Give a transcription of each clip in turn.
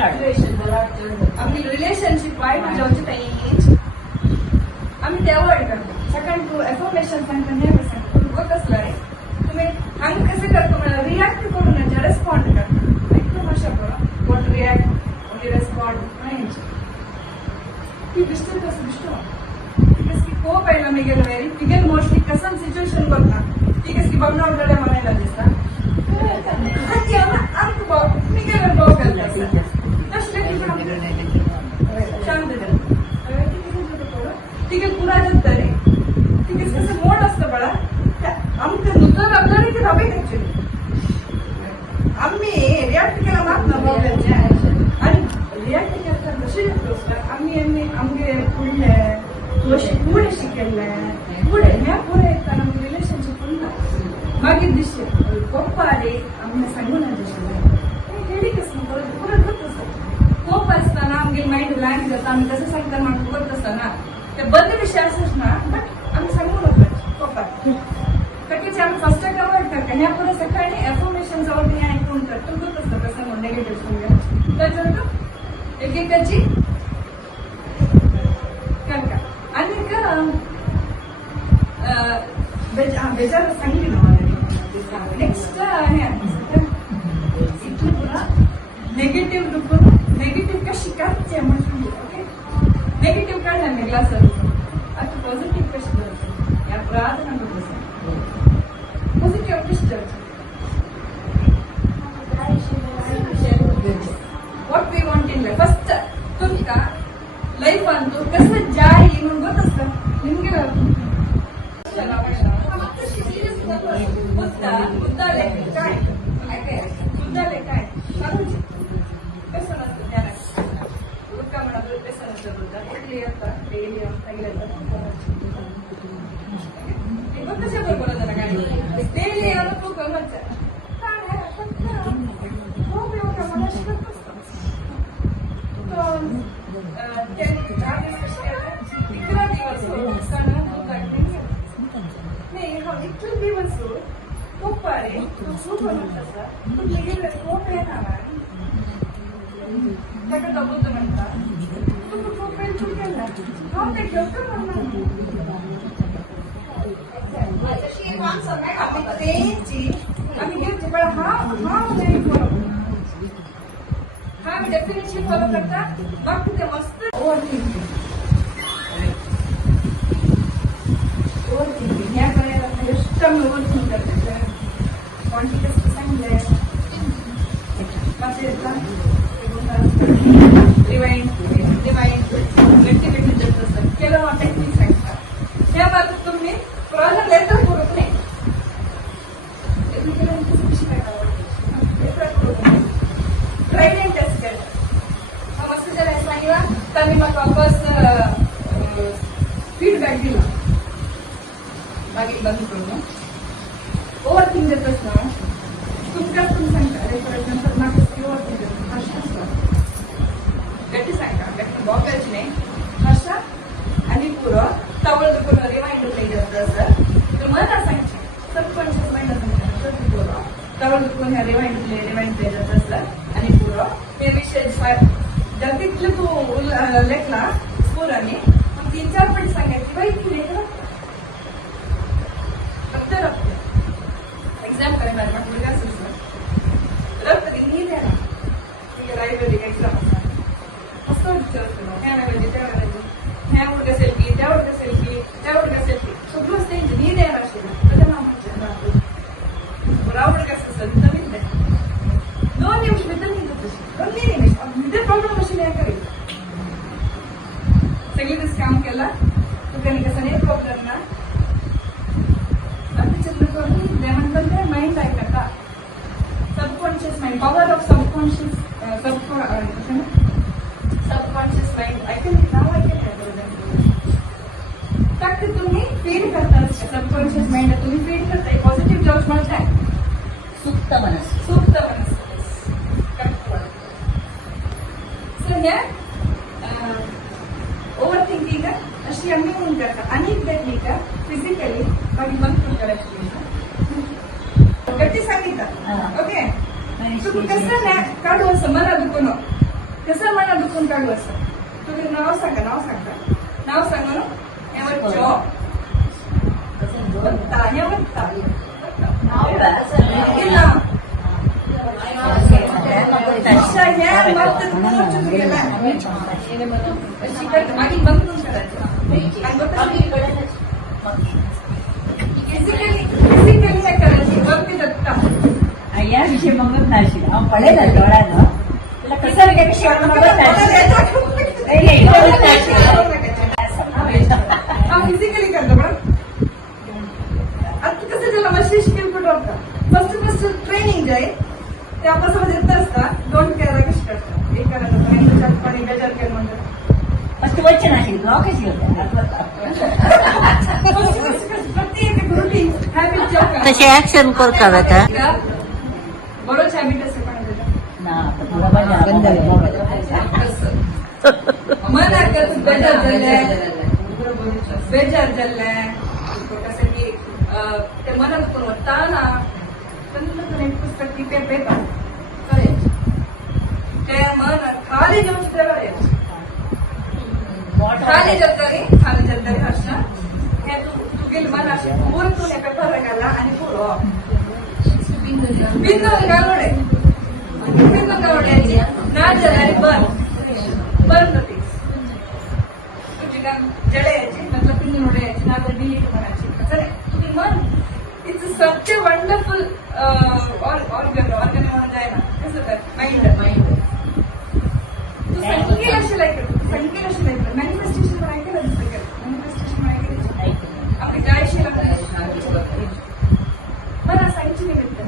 आम्ही रिलेशनशिप वाईट जाऊची काही आम्ही ते अवॉइड करतो. सेकंड टू एफर्मेशन सांगता नेहमी सांगतो तुमचं कसलं रे तुम्ही आम्ही कसं करतो मला रिॲक्ट करू नये रेस्पॉन्ड करतो एकदम अशा बरं वॉट रिॲक्ट ओनली रेस्पॉन्ड नाही ती दिसते कसं दिसतो की को पहिला मी गेलो वेरी तिघे मोस्टली कसं सिच्युएशन करता ती कशी बघणार गड्या म्हणायला दिसता मी गेलो भाऊ करता शांत ठीक आहे पुरा जगतरे ठीक आहे कसं मोठ असतं बळा आमचं नुसतं लागलं नाही की रबे ऍक्च्युली आम्ही रिॲक्ट केला मात ना प्रॉब्लेमचे आणि रिॲक्ट केला कशी आम्ही आमगे पुढे शिकेल्ले पुढे ह्या पुढे येताना रिलेशनशिप पुन्हा मागीर दिसते पप्पा रे आम्ही सांगून हेडी कसं पुढे होत असतं कोप असताना आमगे माइंड ब्लँक जाता आम्ही कसं सांगताना आम्ही करत असताना ते बंद विषय असच ना बट आम्ही सांगू नको पप्पा कटीचे आम्ही फर्स्ट अवॉइड करता ह्या पुढे सकाळी एफर्मेशन जवळ मी ऐकून करतो होत असतं कसं म्हणून नेगेटिव्ह सांगूया त्याच्यानंतर एकेकाची का आणि का बेजार सांगितली ना मला नेक्स्ट हे इथून पुन्हा नेगेटिव्ह दुखून नेगेटिव्ह कशी काढते म्हणून ओके नेगेटिव्ह काढला मी ग्लास आता पॉझिटिव्ह कशी करायचं या पुरात सांगत बस पॉझिटिव्ह कशी करायचं what we want in life first तुमका ಲೈಫ್ ಅಂತೂ ಕಸ ಜಾರಿ ನಿಮ್ಗೆ ಗೊತ್ತಸ್ತ ನಿಮ್ಗೆ बुद्धाले काय बुद्धाले काय कसं नसतं ज्ञानात बुद्धा म्हणा कसं नसतं बुद्धा कुठली असतात डेली कशा बरोबर जरा काय डेली तू कमच खूप एवढा मला शिकत इतके दिवस खूप पारे तू खूप बनवत तू लिहिलं खूप येणार त्याकडे बुद्ध म्हणतात तू खूप वेळ चूक केला हा ते घेतो आम्ही घेतो पण हा नाही हा मी डेफिनेटली फॉलो करता बाकी ते मस्त ओव्हरथिंकिंग ह्या करायला इष्टम ओव्हरथिंक करते क्वांटिटी सांगले माझे रिवाइंड ऍक्टिव्हिटी देत असतात केलं टेक्निक सांगतात त्या बाबतीत तुम्ही प्रॉब्लेम लेटर करत नाही ट्रायल अँड टेस्ट केलं मस्त जर सांगितला तर मी मग वापस फीडबॅक दिला मागील बंद करून ओव्हरथिंक देत असणार तुमच्याच तुम्ही सांगता रेफरन्स नंतर मागे ओव्हरथिंक देत भाषा गट्टी सांगा गट्टी बॉकेज नाही भाषा आणि पुरं तवळ दुखून रिमाइंडर नाही देत असं तर मला सांगते सबकॉन्शियस माइंड सांगता पुरं तवळ दुखून ह्या रिमाइंड देत असलं आणि पुरं हे विषय जगतीतलं तू लेखला पुराने मग 3-4 पण सांगायची बाई तू लेखला एग्जाम करायला मुलगा असेल रक्त नीट आहे ना ठीक आहे लायब्ररी एक्झाम असतात असं विचारतो ह्या वेळेला त्या वेळेला ह्या उडका सेल्फी त्या उडका सेल्फी त्या उडका सेल्फी सगळंच त्यांची नीट आहे राशीला त्याच्या नाव बरोबर कसं असेल नवीन नाही 2 निमिष मित्र निघत तशी 2 निमिष मित्र प्रॉब्लेम कशी नाही करेल सगळी दिस काम केला तू त्यांनी कसं नाही प्रॉब्लेम ना माइंड काय करता subconscious mind power of subconscious subconscious mind ऐकून नाव फक्त तुम्ही फील करता सबकॉन्शियस माइंड तुम्ही फील करताय पॉझिटिव्ह जॉब्स म्हणताय सुप्त मनस सो ह्या ओव्हर थिंकिंग अशी आम्ही म्हणून करता आणि टेक्निक फिजिकली बाकी बंद करायची गट्टी सांगितलं ओके तू कसं नाही काढू असं मला दुखणं कसं मला दुखून काढलं असं तुम्ही नाव सांगा नाव सांगा ना हेवच्चो बत्ता हेवत्ता ಇಲ್ಲ या विषय मगच नाशिक पडेल डोळ्यानं तुला कसं फिजिकली करतो मॅडम आता कसं झालं मशीन शिकेल कुठं होतं फर्स्ट ट्रेनिंग जे आहे त्यापासून येत असतात दोन केअर कशी करतात एक करायचं आणि बेजार केअर म्हणतात फक्त वच्चे नाशिक नाव कशी प्रत्येक रुटीन हॅबिट तसे ऍक्शन करता का बरोच हॅबिट असते पण बेजार जाल्ले कसं की ते मनात करून वता ना एक पुस्तक ती पेपर ते मन खाली जाऊन खाली जत्तरी हर्षा हे तू गेली मला पूर्ण तू पेपर घाला आणि पुढं बिंदू गावड्याची नाच झाली बंद होती तुझी काम जडायची मतलब बिंदू नोडायची ना तर डिलीट म्हणायची तुम्ही मन it's such a wonderful organ म्हणून जाय ना कसं तर माइंड तू संख्येला अशी लाईक मॅनिफेस्टेशन पण ऐकायला दिसतं मॅनिफेस्टेशन ऐकायला आपली गायशीला मला सांगची निमित्त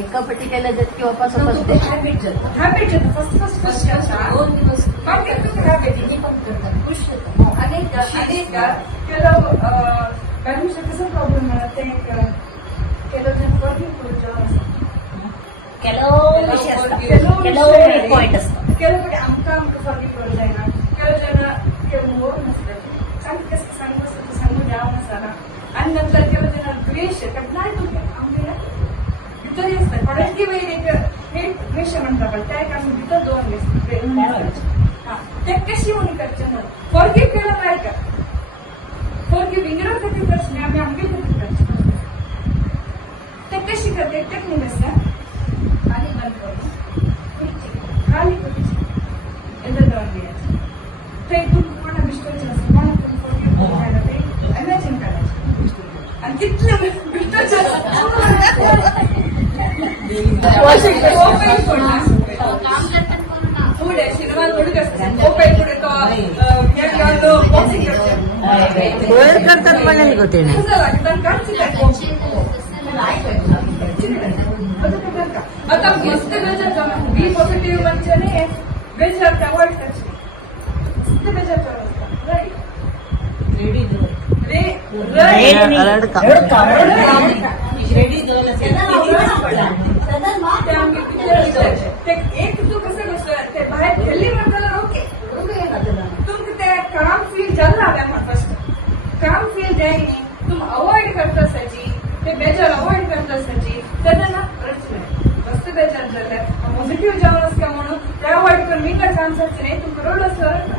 एका पट्टिकेला जर किंवा पासून हॅबिट फर्स्ट दोन दिवस अनेकदा कारण कसं प्रॉब्लेम मला ते ಕೆಲವು ಪಾಯಿಂಟ್ असतात ಕೆಲವು ಕಡೆ आमका फरक पडू जायना ಕೆಲವು जण केवळ नसतात सांगू द्यावं नसाला आणि नंतर केवळ जण द्वेष नाही तुमच्या आमच्या भितरी असतात पडकी वेळ एक हे द्वेष म्हणतात पण त्या काम भितर दोन ते कशी होणी करचे ना फॉरगिव केलं नाही का फॉरगिव इंग्रज कधी करणे आम्ही आमगे कधी करतो ते कशी करते टेक्निक असते आणि बंद करून खाली एवढं जाऊन द्यायचं ते पूर्ण विश्वास असतं मला फॉरगिव करायला ते इमॅजिन करायचं आणि तिथले पुढे सिनेमा थोडी मोबाईल पुढे वेळ करतात पण होते आता मस्त बेजार बी पॉझिटिव्ह म्हणजे बेजार अवॉइड करायची मस्त बेजार राईट एक तू कसं ते बाहेर खेळली म्हणताना ओके तुमचं ते काम फील झालं हव्या फर्स्ट काम फील जाईल तुम अवॉइड करता असायची ते बेजार अवॉइड करता असायची त्यांना ना मस्त बेजार झालं पॉझिटिव्ह जेवण असल्या म्हणून ते अवॉइड करून मी काय काम सारखं नाही तू करोड असलं ना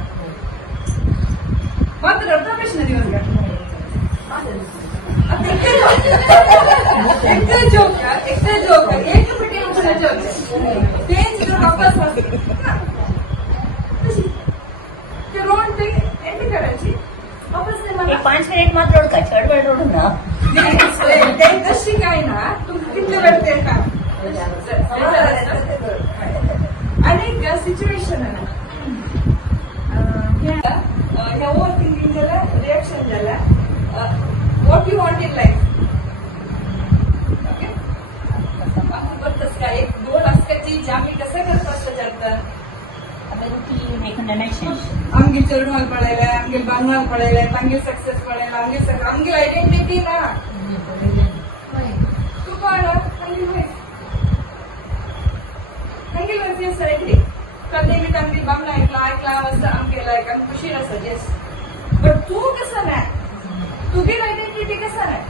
मात्र रडता प्रश्न दिवस घ्या एक्स्ट्रा जोक एक जोक तेच वापस ते रोड ते एंड करायची वापस ते मला 5 मिनिट मात्र रोड का चढ वेळ रोड ना ते कशी काय ना तुम्ही किती वेळ ते का अनेक सिच्युएशन आहे ना ह्या ओव्हर थिंकिंग झालं रिॲक्शन झालं what you want in life okay बत्तस का एक दोन असल्याची आम्ही कसं करत असतं जातं आमगे चढवाल पडायला आमगे बांधवाल पडायला आमगे सक्सेस पडायला आमगे आयडेंटिटी ना तू पण हंगे वरती सरेकडी कधी मी त्यांनी बांगला ऐकला असं आमगेला आम खुशी सजेस्ट पण तू कसं नाही तुझी आयडेंटिटी कसं नाही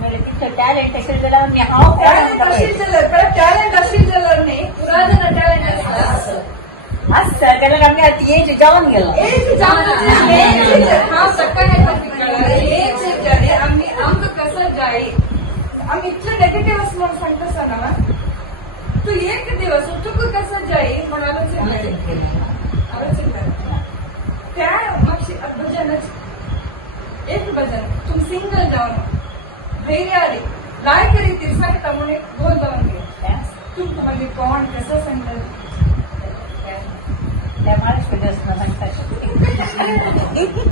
टॅलेंट असेल जाल्यार आमी हांव टॅलेंट असेल जाल्यार टॅलेंट असेल जाल्यार न्ही पुराय टॅलेंट आसता आसता जाल्यार आमी आतां एज जावन गेलो हांव सकाळी एज आमी आमकां कसं जाय आमी इतलें नेगेटिव्ह आस म्हणून सांगता ना तू एक दिवस तुका कसं जाय म्हणून त्या मागची भजनच एक भजन तुम सिंगल जावन धैर्यारी लायक रीती सांगता म्हणून एक गोल जावन घे तुमकां मागीर कोण कसं सांगता त्या महाराष्ट्र सांगता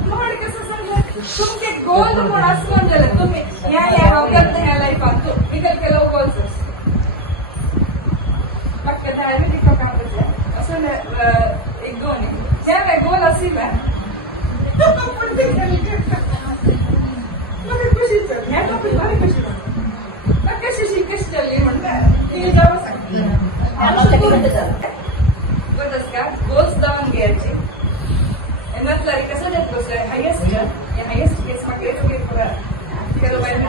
कोण कसं सांगता तुमचे गोल म्हूण आसलो जाल्यार तुमी ह्या हांव करता ह्या लायफान तूं विकत केलो गोल्स म्हाका धार्मीक काम असं एक दोन जे गोल आशिल्ले म्हाका खुशी जाली ह्या टॉपीक भारी खुशी जाली म्हाका कशी कशी जाल्ली म्हणटा ती जावं सांगता बरं का गोल्स जावन घेवचे म्हटल्यार कसं जात बसलं हायेस्ट केस म्हाका केलो बायल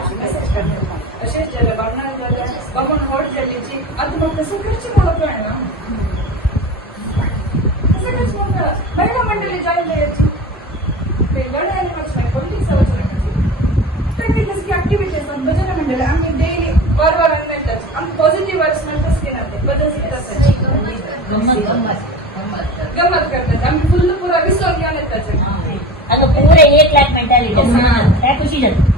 अशेंच जालें बामणां जाल्या बामण हॉट जाल्लीची आतां म्हाका कसं करचें म्हणून कळना कसं करचें म्हणटा महिला मंडळी जॉईन जायची लढाई आनी म्हाका पॉलिटिक्स तांकां कसली एक्टिविटीज भजन मंडळ आमी डेली वारंवार मेळटात आमी पॉझिटिव्ह वायब्स म्हणटाच की ना ते बदल आसात गमत करतात आमी फुल्ल पुरा विसरून घेवन येतात अगं पुरे 1 लाख मेंटॅलिटी त्या खुशी जाता